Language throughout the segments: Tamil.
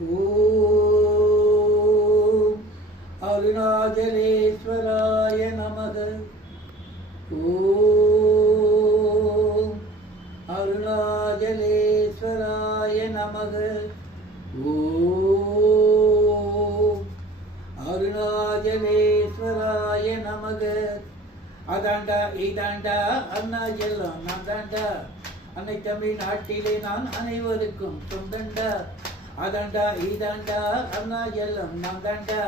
ஓம் அருணாச்சலேஸ்வராய நமக. ஓம் அருணாச்சலேஸ்வராய நமக. ஓம் அருணாச்சலேஸ்வராய நமக. அதாண்டா இதாண்டா அருணாச்சலம் நான் தாண்டா, அன்னை தமிழ்நாட்டிலே நான் அனைவருக்கும் சொந்தண்டா. அதாண்டா இதாண்டா அருணாச்சலம் நான் தாண்டா,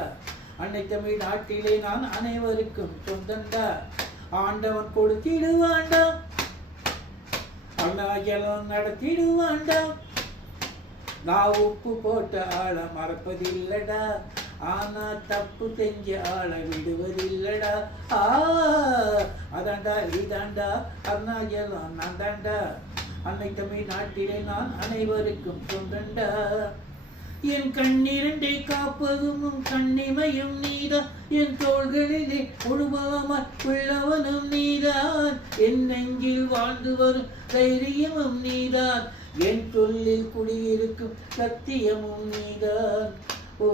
அன்னை தமிழ்நாட்டிலே நான் அனைவருக்கும் சொந்தண்டா. ஆண்டவன் கொடுத்திடுவாண்டா, அருணாச்சலம் நடத்திடுவாண்டா. நான் உப்பு போட்ட ஆளை மறப்பதில்லடா, ஆனா தப்பு செஞ்ச ஆளை விடுவதில்லடா. அதாண்டா இதாண்டா அருணாச்சலம் நான் தாண்டா, அன்னை தமிழ்நாட்டிலே நான் அனைவருக்கும் சொந்தண்டா. என் கண்ணிரண்டை காப்பதும் கண்ணிமையும் நீதான், என் தோள்களிலே முழுவதுமாய் உள்ளவனும் நீதான், என் நெஞ்சில் வாழ்ந்து வரும் தைரியமும் நீதான், என் சொல்லில் குடியிருக்கும் சத்தியமும் நீதான். ஓ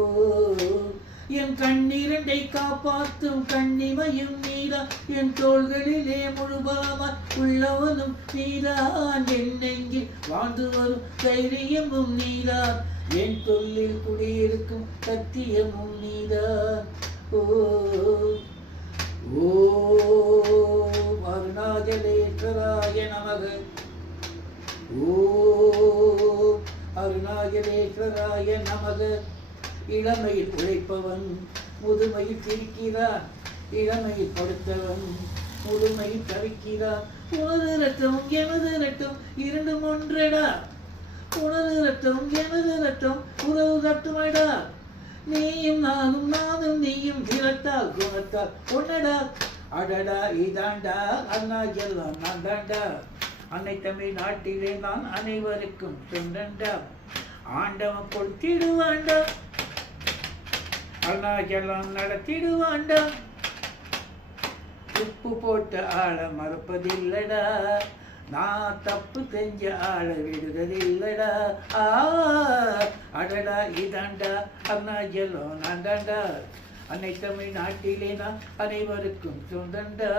ஓ என் கண்ணிரண்டை காப்பாற்றும் கண்ணிமையும் நீதான், என் தோள்களிலே முழுபலமாய் உள்ளவனும் நீதான், என் நெஞ்சில் வாழ்ந்து வரும் தைரியமும் நீதான், என் சொல்லில் குடியிருக்கும் சத்தியமும் நீதான். ஓ ஓம் அருணாச்சலேஸ்வராய நமக. ஓம் அருணாச்சலேஸ்வராய நமக. இளமையில் உழைப்பவன் முதுமையில் சிரிக்கிறான், இளமையில் படுத்தவன் முதுமையில் தவிக்கிறான். உனது ரத்தம் எனது ரத்தம் இரண்டும் ஒன்றடா, உனது ரத்தம் எனது ரத்தம் உறவு தட்டுமடா. நீயும் நானும் நானும் நீயும் திறத்தால் குணத்தால் ஒன்னடா. அடடா இதாண்டா அருணாச்சலம் நான் தாண்டா, அன்னை தமிழ்நாட்டிலே நான் அனைவருக்கும் சொந்தண்டா. ஆண்டவன் கொடுத்திடுவாண்டா, அருணாச்சலம் நடத்திடுவாண்டா. உப்பு போட்ட ஆளை மறப்பதில்லடா, நான் தப்பு செஞ்ச ஆளை விடுவதில்லடா. அடடா இதாண்டா அருணாச்சலம் நான் தாண்டா, அன்னை தமிழ்நாட்டிலே நான் அனைவருக்கும் சொந்தண்டா.